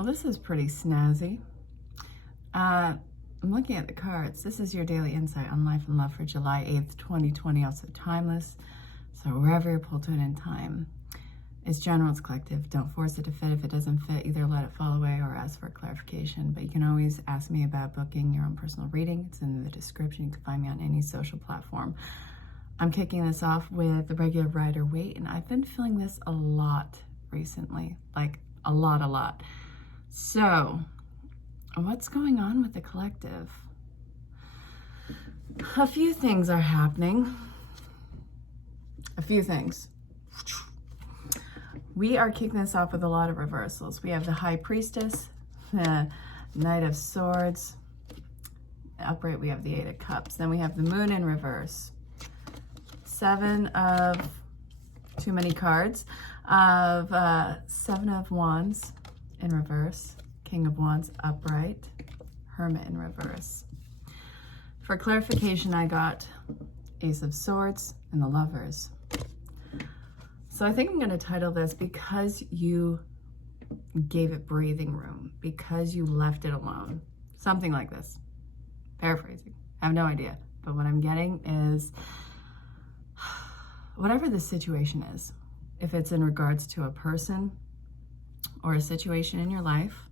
Well, this is pretty snazzy. I'm looking at the cards. This is your daily insight on life and love for July 8th, 2020, also timeless. So wherever you're pulled to it in time. It's general, it's collective. Don't force it to fit. If it doesn't fit, either let it fall away or ask for clarification. But you can always ask me about booking your own personal reading. It's in the description. You can find me on any social platform. I'm kicking this off with the regular Rider-Waite, and I've been feeling this a lot recently, like a lot. So, what's going on with the collective? A few things are happening. A few things. We are kicking this off with a lot of reversals. We have the High Priestess, the Knight of Swords. Upright, we have the Eight of Cups. Then we have the Moon in reverse. Seven of, too many cards, of Seven of Wands in reverse, King of Wands upright, Hermit in reverse. For clarification, I got Ace of Swords and the Lovers. So I think I'm going to title this Because You Gave It Breathing Room, because you left it alone. Something like this. Paraphrasing. I have no idea. But what I'm getting is whatever the situation is, if it's in regards to a person or a situation in your life,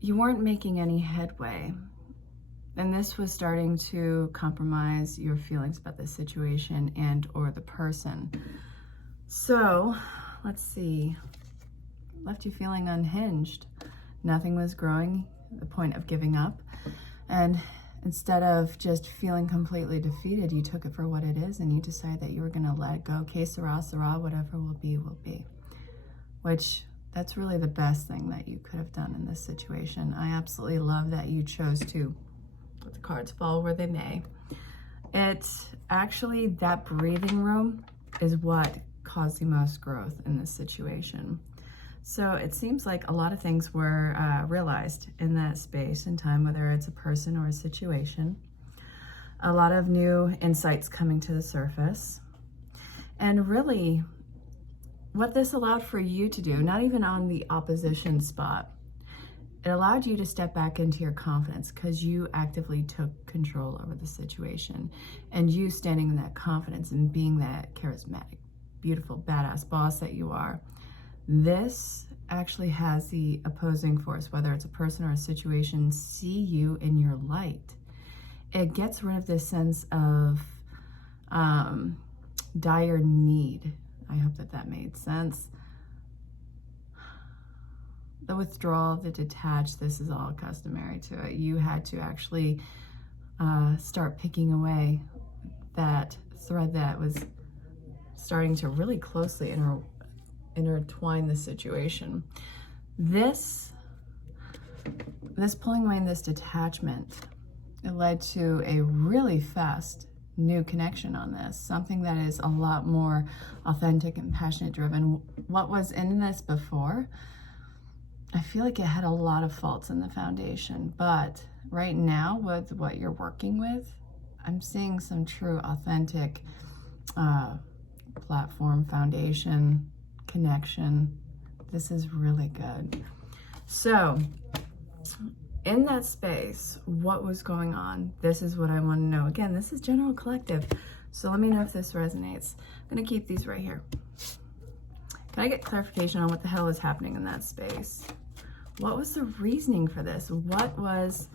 you weren't making any headway. And this was starting to compromise your feelings about the situation and or the person. So, let's see. Left you feeling unhinged. Nothing was growing, the point of giving up. And instead of just feeling completely defeated, you took it for what it is and you decided that you were going to let it go. Que sera, sera, whatever will be, will be. Which, that's really the best thing that you could have done in this situation. I absolutely love that you chose to let the cards fall where they may. It's actually, that breathing room is what caused the most growth in this situation. So it seems like a lot of things were realized in that space and time, whether it's a person or a situation. A lot of new insights coming to the surface. And really, what this allowed for you to do, not even on the opposition spot, it allowed you to step back into your confidence because you actively took control over the situation. And you standing in that confidence and being that charismatic, beautiful, badass boss that you are. This actually has the opposing force, whether it's a person or a situation, see you in your light. It gets rid of this sense of dire need. I hope that made sense. The withdrawal, the detached, this is all customary to it. You had to actually start picking away that thread that was starting to really closely intertwine the situation. This pulling away and this detachment, it led to a really fast new connection on this, something that is a lot more authentic and passionate driven. What was in this before, I feel like it had a lot of faults in the foundation, but right now with what you're working with, I'm seeing some true authentic platform, foundation, connection. This is really good. So in that space, what was going on? This is what I want to know. Again, this is general collective. So let me know if this resonates. I'm going to keep these right here. Can I get clarification on what the hell is happening in that space? What was the reasoning for this? What was,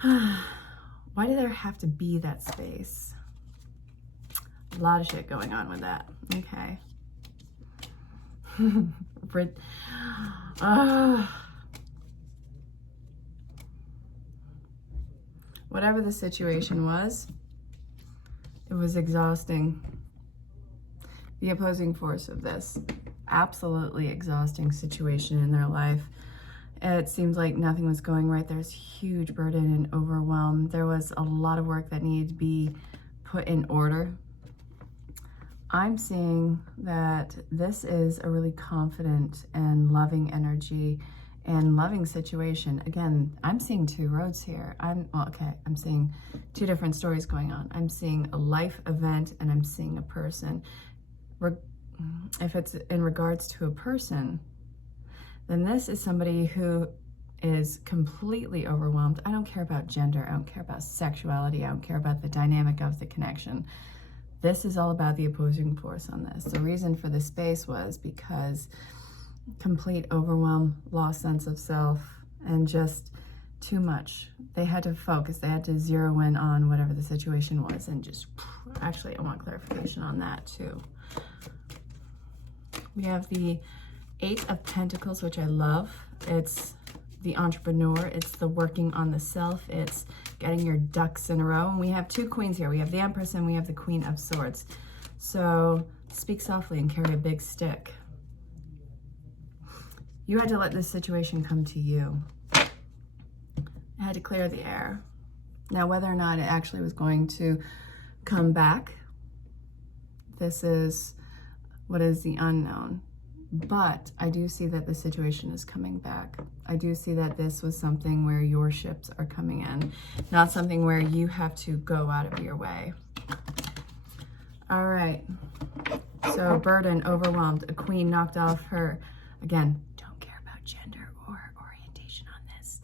why did there have to be that space? A lot of shit going on with that. Okay. Whatever the situation was, it was exhausting. The opposing force of this, absolutely exhausting situation in their life. It seems like nothing was going right. There's huge burden and overwhelm. There was a lot of work that needed to be put in order. I'm seeing that this is a really confident and loving energy and loving situation. Again, I'm seeing two roads here. I'm seeing two different stories going on. I'm seeing a life event and I'm seeing a person. If it's in regards to a person, then this is somebody who is completely overwhelmed. I don't care about gender. I don't care about sexuality. I don't care about the dynamic of the connection. This is all about the opposing force on this. The reason for the space was because complete overwhelm, lost sense of self, and just too much. They had to focus. They had to zero in on whatever the situation was and just, actually, I want clarification on that too. We have the 8 of Pentacles, which I love. It's the entrepreneur. It's the working on the self. It's getting your ducks in a row. And we have 2 queens here. We have the Empress and we have the Queen of Swords. So speak softly and carry a big stick. You had to let this situation come to you. I had to clear the air. Now, whether or not it actually was going to come back, this is what is the unknown. But I do see that the situation is coming back. I do see that this was something where your ships are coming in, not something where you have to go out of your way. All right. So burden, overwhelmed, a queen knocked off her. Again, don't care about gender or orientation on this.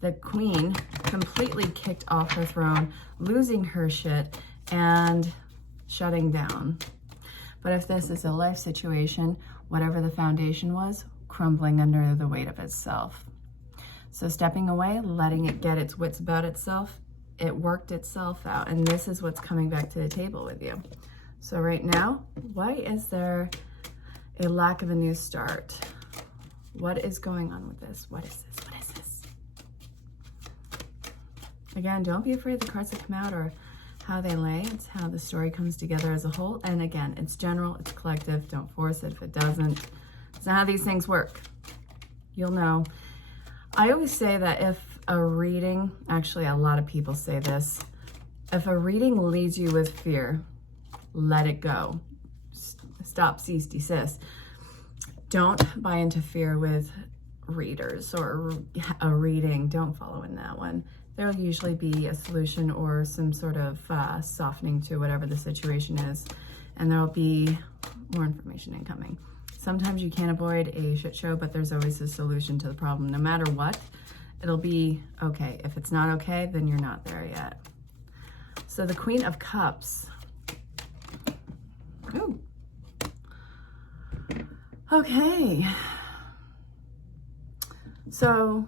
The queen completely kicked off her throne, losing her shit and shutting down. But if this is a life situation, whatever the foundation was, crumbling under the weight of itself. So stepping away, letting it get its wits about itself, it worked itself out. And this is what's coming back to the table with you. So right now, why is there a lack of a new start? What is going on with this? What is this? What is this? Again, don't be afraid of the cards that come out or how they lay. It's how the story comes together as a whole. And again, it's general, it's collective. Don't force it if it doesn't. It's not how these things work. You'll know. I always say that if a reading, actually a lot of people say this, if a reading leads you with fear, let it go. Stop, cease, desist. Don't buy into fear with readers or a reading. Don't follow in that one. There'll usually be a solution or some sort of softening to whatever the situation is, and there'll be more information incoming. Sometimes you can't avoid a shit show, but there's always a solution to the problem. No matter what, it'll be okay. If it's not okay, then you're not there yet. So the Queen of Cups. Ooh. Okay. So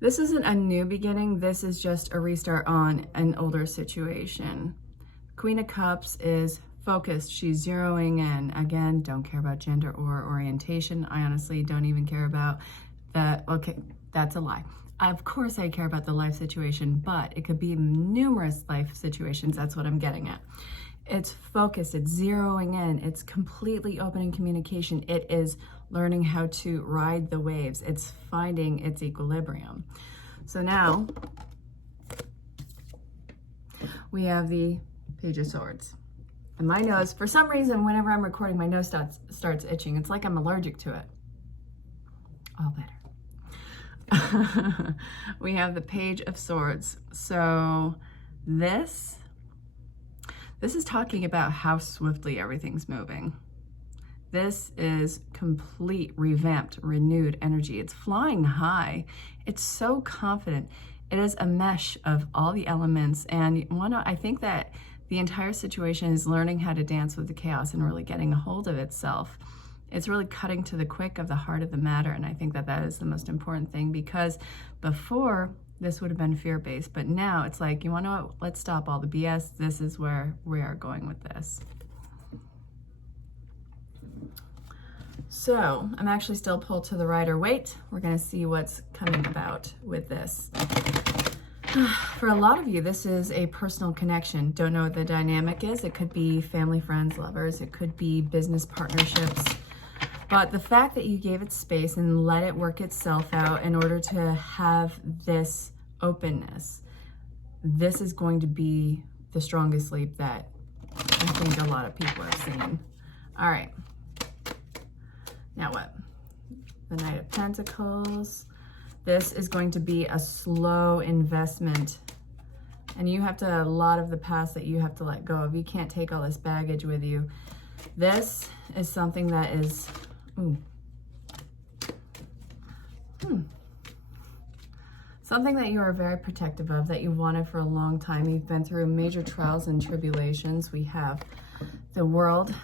this isn't a new beginning. This is just a restart on an older situation. Queen of Cups is focused. She's zeroing in. Again, don't care about gender or orientation. I honestly don't even care about that. Okay, that's a lie. Of course I care about the life situation, but it could be numerous life situations. That's what I'm getting at. It's focused, it's zeroing in, it's completely open in communication. It is learning how to ride the waves. It's finding its equilibrium. So now we have the Page of Swords. And my nose, for some reason, whenever I'm recording, my nose starts itching. It's like I'm allergic to it. All better. We have the Page of Swords. So this is talking about how swiftly everything's moving. This is complete, revamped, renewed energy. It's flying high. It's so confident. It is a mesh of all the elements. And I think that the entire situation is learning how to dance with the chaos and really getting a hold of itself. It's really cutting to the quick of the heart of the matter. And I think that that is the most important thing, because before this would have been fear-based, but now it's like, you want to know what? Let's stop all the BS. This is where we are going with this. So I'm actually still pulled to the Rider-Waite. We're going to see what's coming about with this. For a lot of you, this is a personal connection. Don't know what the dynamic is. It could be family, friends, lovers. It could be business partnerships. But the fact that you gave it space and let it work itself out in order to have this openness, this is going to be the strongest leap that I think a lot of people have seen. All right. Now what? The Knight of Pentacles. This is going to be a slow investment. And you have to, a lot of the past that you have to let go of. You can't take all this baggage with you. This is something that is, something that you are very protective of, that you wanted for a long time. You've been through major trials and tribulations. We have the World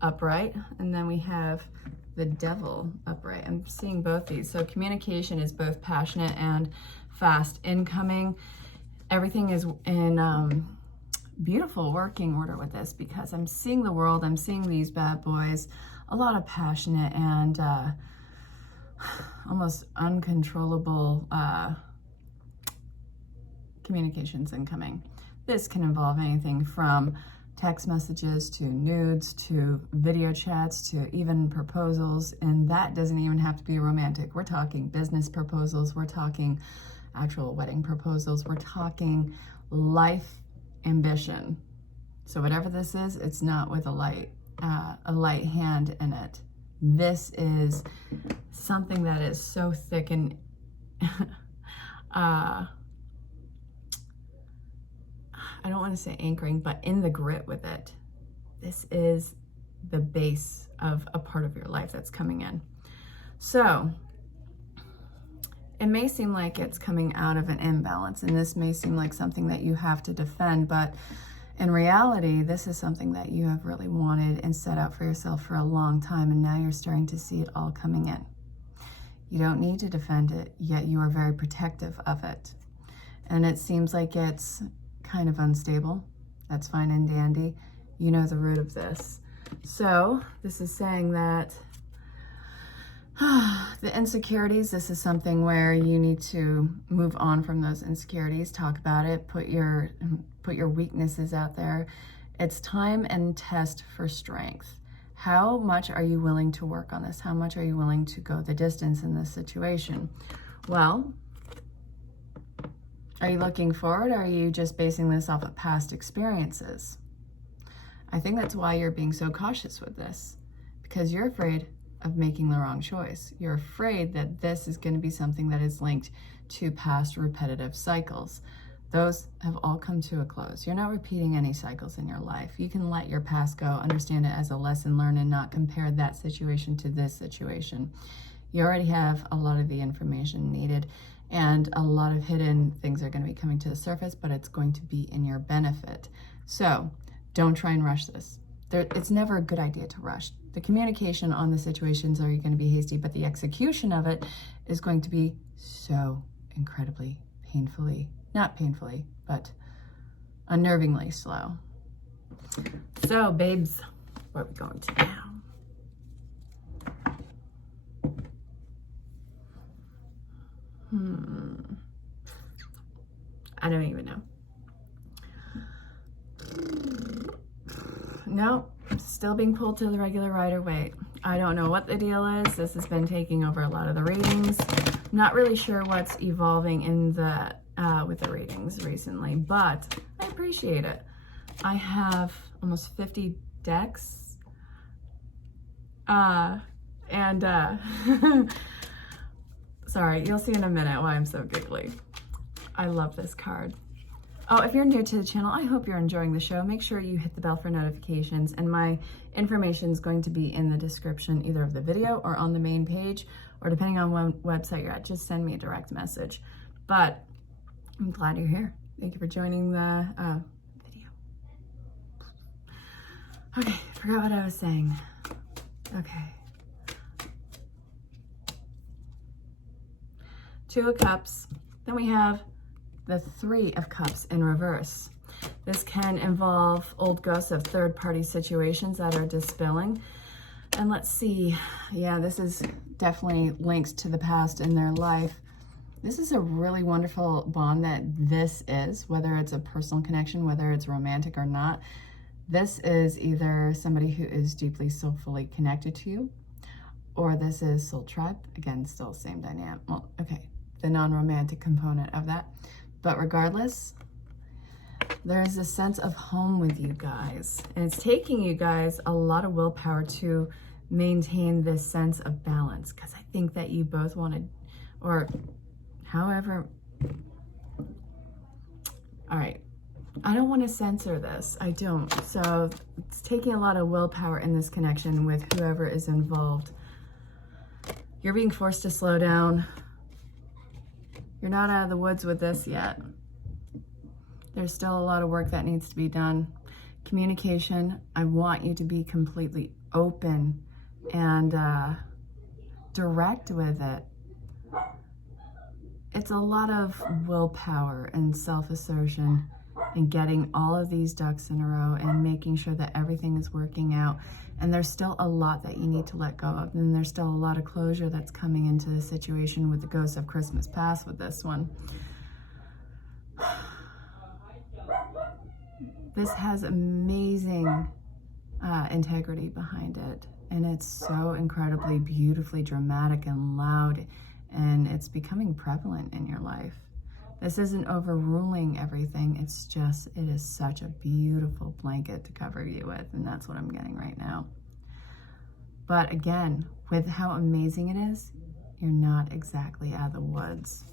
upright, and then we have the Devil upright. I'm seeing both these. So communication is both passionate and fast incoming. Everything is in beautiful working order with this, because I'm seeing the World, I'm seeing these bad boys, a lot of passionate and almost uncontrollable communications incoming. This can involve anything from text messages to nudes to video chats to even proposals, and that doesn't even have to be romantic. We're talking business proposals, we're talking actual wedding proposals, we're talking life ambition. So whatever this is, it's not with a light hand in it. This is something that is so thick and I don't want to say anchoring, but in the grit with it. This is the base of a part of your life that's coming in. So it may seem like it's coming out of an imbalance, and this may seem like something that you have to defend, but in reality, this is something that you have really wanted and set out for yourself for a long time, and now you're starting to see it all coming in. You don't need to defend it, yet you are very protective of it. And it seems like it's kind of unstable. That's fine and dandy. You know the root of this. So this is saying that the insecurities, this is something where you need to move on from those insecurities, talk about it, put your weaknesses out there. It's time and test for strength. How much are you willing to work on this? How much are you willing to go the distance in this situation? Well, are you looking forward, or are you just basing this off of past experiences? I think that's why you're being so cautious with this, because you're afraid of making the wrong choice. You're afraid that this is going to be something that is linked to past repetitive cycles. Those have all come to a close. You're not repeating any cycles in your life. You can let your past go, understand it as a lesson learned, and not compare that situation to this situation. You already have a lot of the information needed, and a lot of hidden things are going to be coming to the surface, but it's going to be in your benefit. So don't try and rush this. It's never a good idea to rush. The communication on the situations are going to be hasty, but the execution of it is going to be so incredibly not painfully, but unnervingly slow. So, babes, where are we going to now? I don't even know. No, still being pulled to the regular Rider-Waite. I don't know what the deal is. This has been taking over a lot of the readings. Not really sure what's evolving in the with the readings recently, but I appreciate it. I have almost 50 decks. Sorry, you'll see in a minute why I'm so giggly. I love this card. Oh, if you're new to the channel, I hope you're enjoying the show. Make sure you hit the bell for notifications, and my information is going to be in the description, either of the video or on the main page, or depending on what website you're at, just send me a direct message. But I'm glad you're here. Thank you for joining the video. Okay, forgot what I was saying. Okay. Two of Cups. Then we have the Three of Cups in reverse. This can involve old ghosts of third-party situations that are dispelling. And let's see. Yeah, this is definitely links to the past in their life. This is a really wonderful bond that this is, whether it's a personal connection, whether it's romantic or not. This is either somebody who is deeply soulfully connected to you, or this is soul tribe. Again, still same dynamic. Well, okay, the non-romantic component of that. But regardless, there's a sense of home with you guys. And it's taking you guys a lot of willpower to maintain this sense of balance, because I think that you both wanted, or however, all right, I don't want to censor this. I don't. So it's taking a lot of willpower in this connection with whoever is involved. You're being forced to slow down. You're not out of the woods with this yet. There's still a lot of work that needs to be done. Communication, I want you to be completely open and direct with it. It's a lot of willpower and self-assertion and getting all of these ducks in a row and making sure that everything is working out. And there's still a lot that you need to let go of. And there's still a lot of closure that's coming into the situation with the Ghost of Christmas Past with this one. This has amazing integrity behind it. And it's so incredibly beautifully dramatic and loud. And it's becoming prevalent in your life. This isn't overruling everything. It's just, it is such a beautiful blanket to cover you with. And that's what I'm getting right now. But again, with how amazing it is, you're not exactly out of the woods.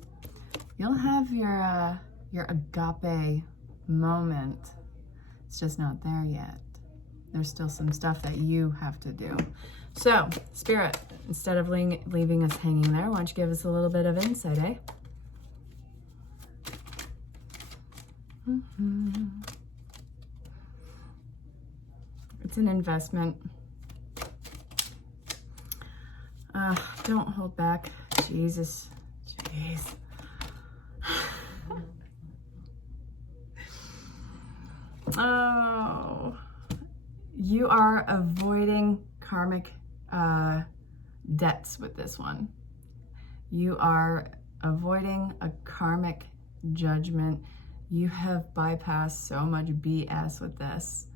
You'll have your agape moment. It's just not there yet. There's still some stuff that you have to do. So, Spirit, instead of leaving us hanging there, why don't you give us a little bit of insight, eh? It's an investment. Don't hold back. Jesus. Jeez. Oh. You are avoiding karmic debts with this one. You are avoiding a karmic judgment. You have bypassed so much BS with this.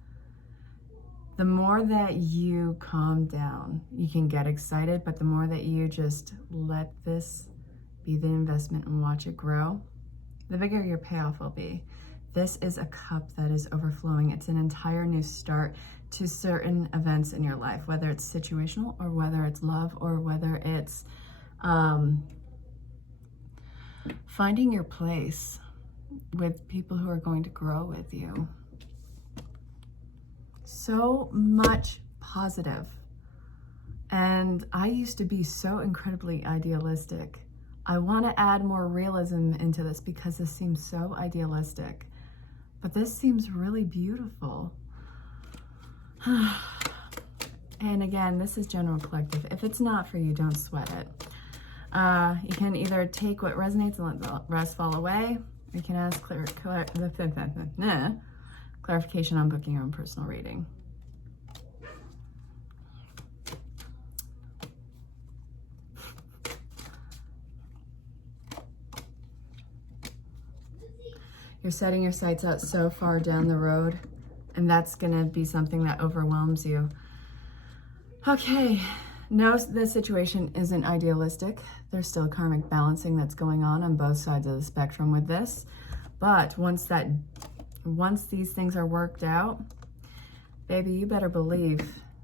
The more that you calm down, you can get excited, but the more that you just let this be the investment and watch it grow, the bigger your payoff will be. This is a cup that is overflowing. It's an entire new start to certain events in your life, whether it's situational or whether it's love or whether it's finding your place with people who are going to grow with you. So much positive. And I used to be so incredibly idealistic. I want to add more realism into this because this seems so idealistic. But this seems really beautiful. And again, this is general collective. If it's not for you, don't sweat it. You can either take what resonates and let the rest fall away. Or you can ask clarification on booking your own personal reading. You're setting your sights out so far down the road, and that's going to be something that overwhelms you. Okay, no, this situation isn't idealistic. There's still karmic balancing that's going on both sides of the spectrum with this. But once these things are worked out, baby, you better believe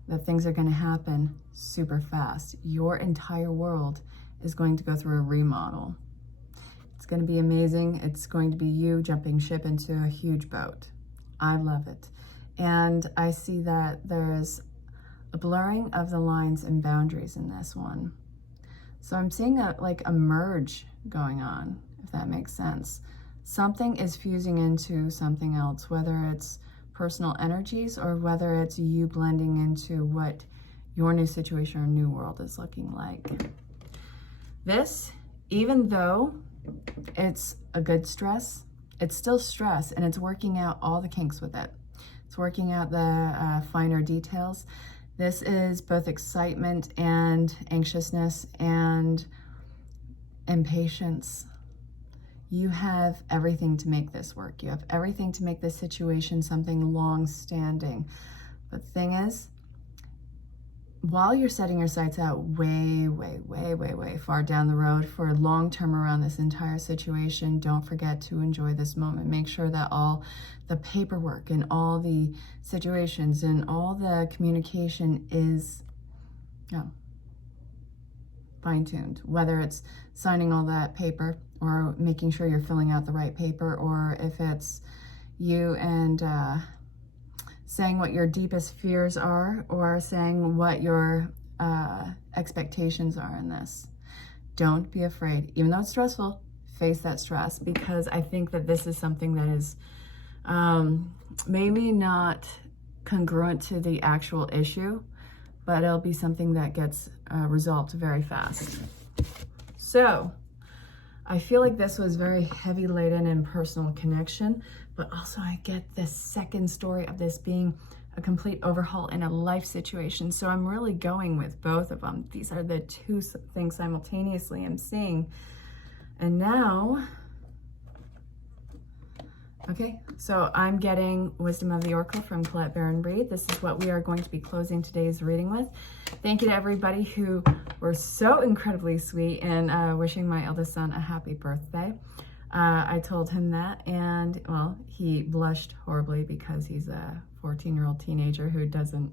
that things are going to happen super fast. Your entire world is going to go through a remodel. It's going to be amazing. It's going to be you jumping ship into a huge boat. I love it. And I see that there is a blurring of the lines and boundaries in this one. So I'm seeing a merge going on, if that makes sense. Something is fusing into something else, whether it's personal energies or whether it's you blending into what your new situation or new world is looking like. This, even though it's a good stress, it's still stress, and it's working out all the kinks with it. It's working out the finer details. This is both excitement and anxiousness and impatience. You have everything to make this work. You have everything to make this situation something long-standing. But the thing is, while you're setting your sights out way far down the road for long-term around this entire situation, don't forget to enjoy this moment. Make sure that all the paperwork and all the situations and all the communication is fine-tuned. Whether it's signing all that paper or making sure you're filling out the right paper, or if it's, you and saying what your deepest fears are, or saying what your expectations are in this. Don't be afraid. Even though it's stressful, face that stress, because I think that this is something that is maybe not congruent to the actual issue, but it'll be something that gets resolved very fast. So I feel like this was very heavy laden in personal connection, but also I get this second story of this being a complete overhaul in a life situation. So I'm really going with both of them. These are the two things simultaneously I'm seeing. And now, okay, so I'm getting Wisdom of the Oracle from Colette Baron Reed. This is what we are going to be closing today's reading with. Thank you to everybody who were so incredibly sweet and wishing my eldest son a happy birthday. I told him that, and well, he blushed horribly because he's a 14-year-old teenager who doesn't,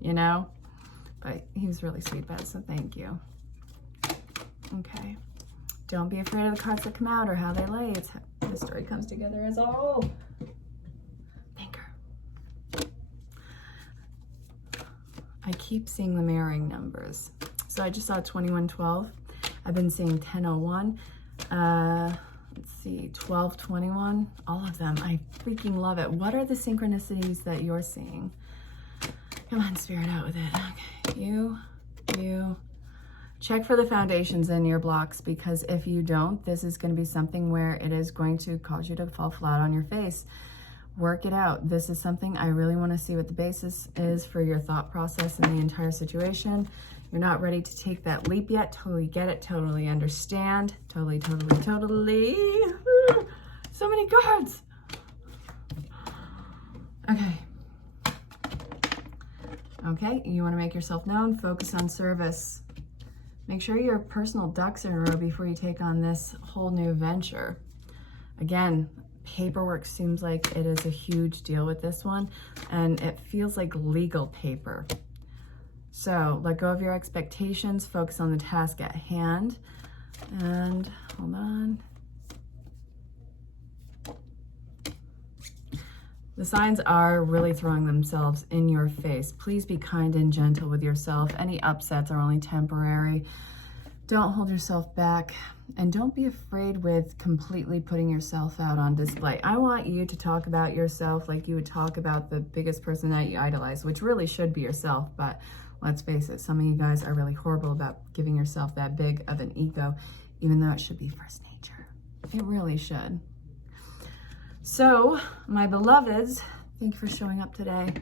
you know, but he was really sweet about it, so thank you. Okay. Don't be afraid of the cards that come out or how they lay. It's how the story comes together as a whole. Thinker. I keep seeing the mirroring numbers. So I just saw 2112. I've been seeing 1001. Let's see, 1221. All of them. I freaking love it. What are the synchronicities that you're seeing? Come on, Spirit, out with it. Okay. You. Check for the foundations in your blocks, because if you don't, this is going to be something where it is going to cause you to fall flat on your face. Work it out. This is something I really want to see what the basis is for your thought process in the entire situation. You're not ready to take that leap yet. Totally get it. Totally understand. Totally. So many cards. Okay, you want to make yourself known. Focus on service. Make sure your personal ducks are in a row before you take on this whole new venture. Again, paperwork seems like it is a huge deal with this one, and it feels like legal paper. So let go of your expectations, focus on the task at hand, and hold on. The signs are really throwing themselves in your face. Please be kind and gentle with yourself. Any upsets are only temporary. Don't hold yourself back, and don't be afraid with completely putting yourself out on display. I want you to talk about yourself like you would talk about the biggest person that you idolize, which really should be yourself, but let's face it, some of you guys are really horrible about giving yourself that big of an ego, even though it should be first nature. It really should. So, my beloveds, thank you for showing up today.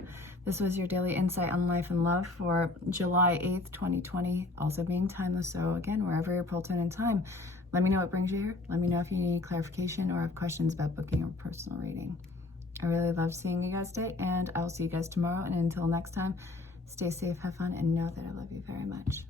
This was your daily insight on life and love for July 8th, 2020, also being timeless. So again, wherever you're pulled in time, let me know what brings you here. Let me know if you need clarification or have questions about booking a personal reading. I really love seeing you guys today, and I'll see you guys tomorrow. And until next time, stay safe, have fun, and know that I love you very much.